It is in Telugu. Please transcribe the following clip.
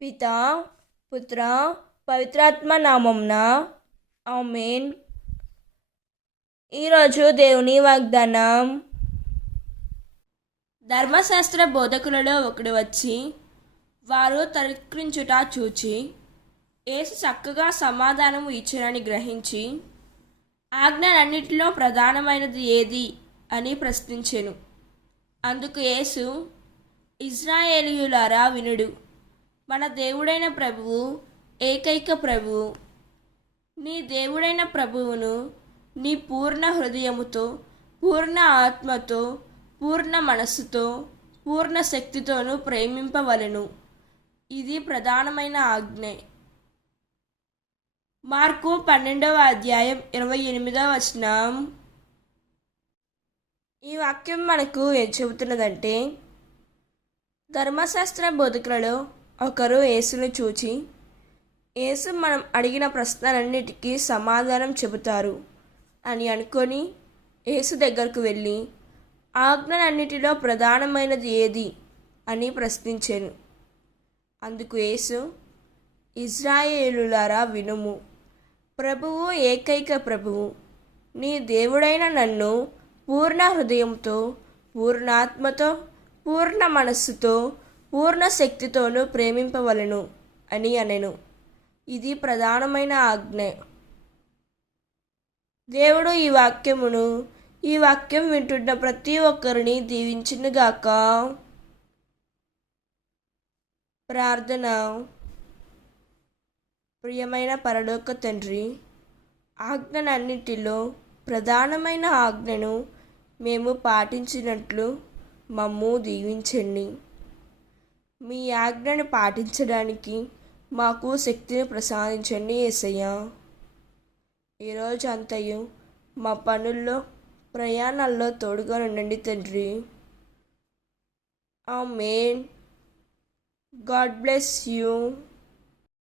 పితా, పుత్ర, పవిత్రాత్మ నామంన ఆమేన్. ఈరోజు దేవుని వాగ్దానం. ధర్మశాస్త్ర బోధకులలో ఒకడు వచ్చి వారు తరిక్రించుట చూచి యేసు చక్కగా సమాధానము ఇచ్చారని గ్రహించి, ఆజ్ఞలన్నిటిలో ప్రధానమైనది ఏది అని ప్రశ్నించెను. అందుకు యేసు, ఇశ్రాయేలీయులారా వినుడు, మన దేవుడైన ప్రభువు ఏకైక ప్రభువు. నీ దేవుడైన ప్రభువును నీ పూర్ణ హృదయముతో, పూర్ణ ఆత్మతో, పూర్ణ మనస్సుతో, పూర్ణ శక్తితోనూ ప్రేమింపవలెను. ఇది ప్రధానమైన ఆజ్ఞ. మార్కు 12వ అధ్యాయం 28వ వచనం. ఈ వాక్యం మనకు ఏం చెబుతున్నదంటే, ధర్మశాస్త్ర బోధకులలో ఒకరు యేసును చూచి యేసు మనం అడిగిన ప్రశ్నలన్నిటికీ సమాధానం చెబుతారు అని అనుకొని యేసు దగ్గరకు వెళ్ళి ఆజ్ఞలన్నిటిలో ప్రధానమైనది ఏది అని ప్రశ్నించాను. అందుకు యేసు, ఇశ్రాయేలులారా వినుము, ప్రభువు ఏకైక ప్రభువు. నీ దేవుడైన నన్ను పూర్ణ హృదయంతో, పూర్ణాత్మతో, పూర్ణ మనస్సుతో, పూర్ణ శక్తితోనూ ప్రేమింపవలెను అని అనెను. ఇది ప్రధానమైన ఆజ్ఞ. దేవుడు ఈ వాక్యం వింటున్న ప్రతి ఒక్కరిని దీవించునుగాక. ప్రార్థన. ప్రియమైన పరలోక తండ్రి, ఆజ్ఞలన్నిటిలో ప్రధానమైన ఆజ్ఞను మేము పాటించినట్లు మమ్ము దీవించండి. మీ ఆజ్ఞను పాటించడానికి మాకు శక్తిని ప్రసాదించండి యేసయ్యా. ఈరోజు అంతయు మా పనుల్లో, ప్రయాణాల్లో తోడుగా ఉండండి తండ్రి. ఆమేన్. God bless you.